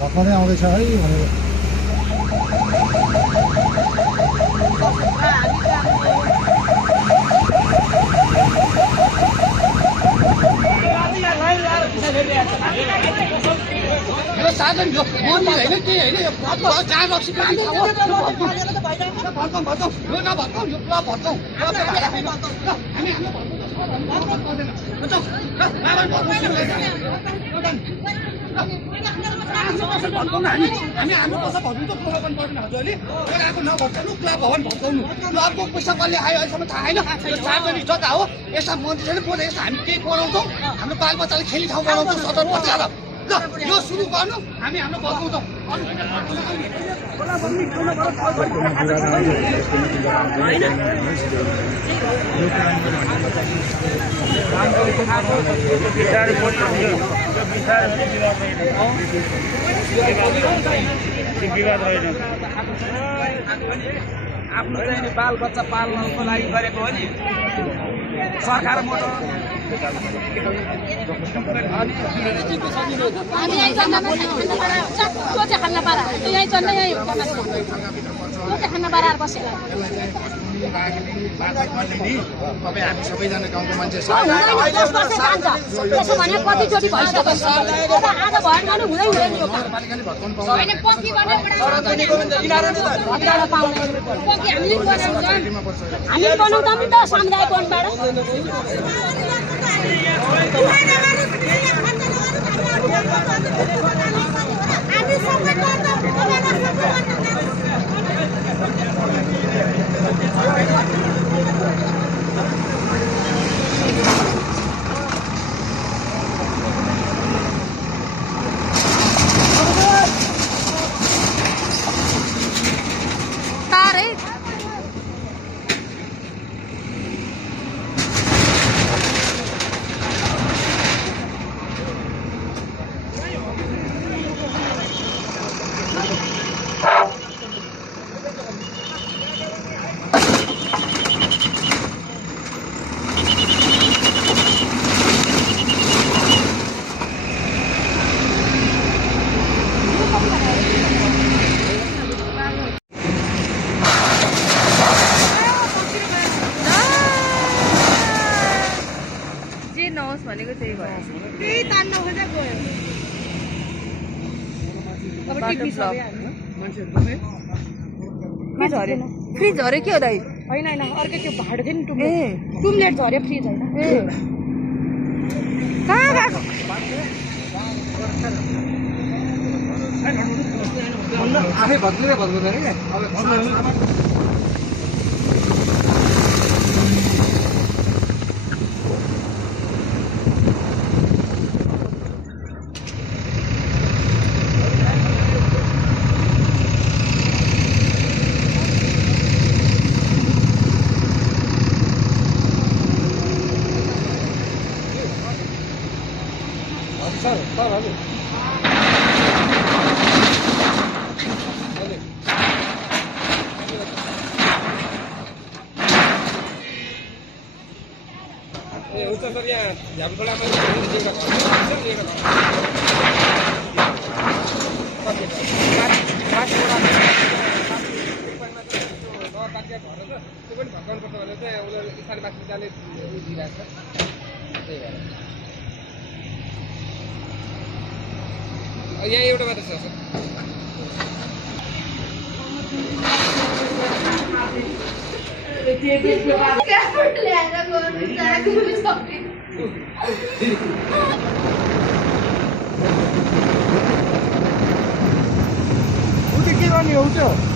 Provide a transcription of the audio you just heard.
भर्खरै आउँदैछ है भनेर यो साधन यो मन्दिर होइन के होइन यो जहाँ रक्सी पनि भर्काउँ भर्काउँ यो नभर्काउँ यो पुरा भर्काउँ हामी हाम्रो पैसा भर्नु त क्लब पर्दैन हजुरले आएको नभर्काउनु क्लब भवन भर्काउनु क्लबको पैसा कसले आयो अहिलेसम्म थाहा छैन यो सार्वजनिक जग्गा हो यसमा मन्दिर छैन बोले यसमा हामी केही बनाउँछौँ हाम्रो बालबच्चाले खेल्ने ठाउँ बनाउँछौँ सदर बचाएर ल यो सुरु गर्नु हामी हाम्रो बचाउँछौँ आफ्नो चाहिँ बाल बच्चा पाल्नको लागि गरेको हो नि सरकार मोटर तपाईँ हामी सबैजना गाउँको मान्छे कतिचोटि भइसक्यो आज भएन भने हुँदैन यो हामी बनाउँछौँ नि त सामुदायिक वनबाट नहोस् भनेको त्यही भयो त्यही तान्न खोजेर गयो अब टिभी सबै फ्रिज झऱ्यो के हो दाइ होइन होइन अर्को त्यो भाडो थियो नि टुम्लेट झऱ्यो फ्रिज होइन कहाँ गएको आफै भत्किँदै भत्किँदैन क्या सर हजुर ए हुन्छ सर यहाँ झ्यामखोलामा त्यो पनि भर्काउनुपर्छ भनेर चाहिँ उसले स्थानीय बासिन्दाले दिइरहेको छ त्यही भएर यहाँ एउटा मात्र छ सर के गर्ने हो त्यो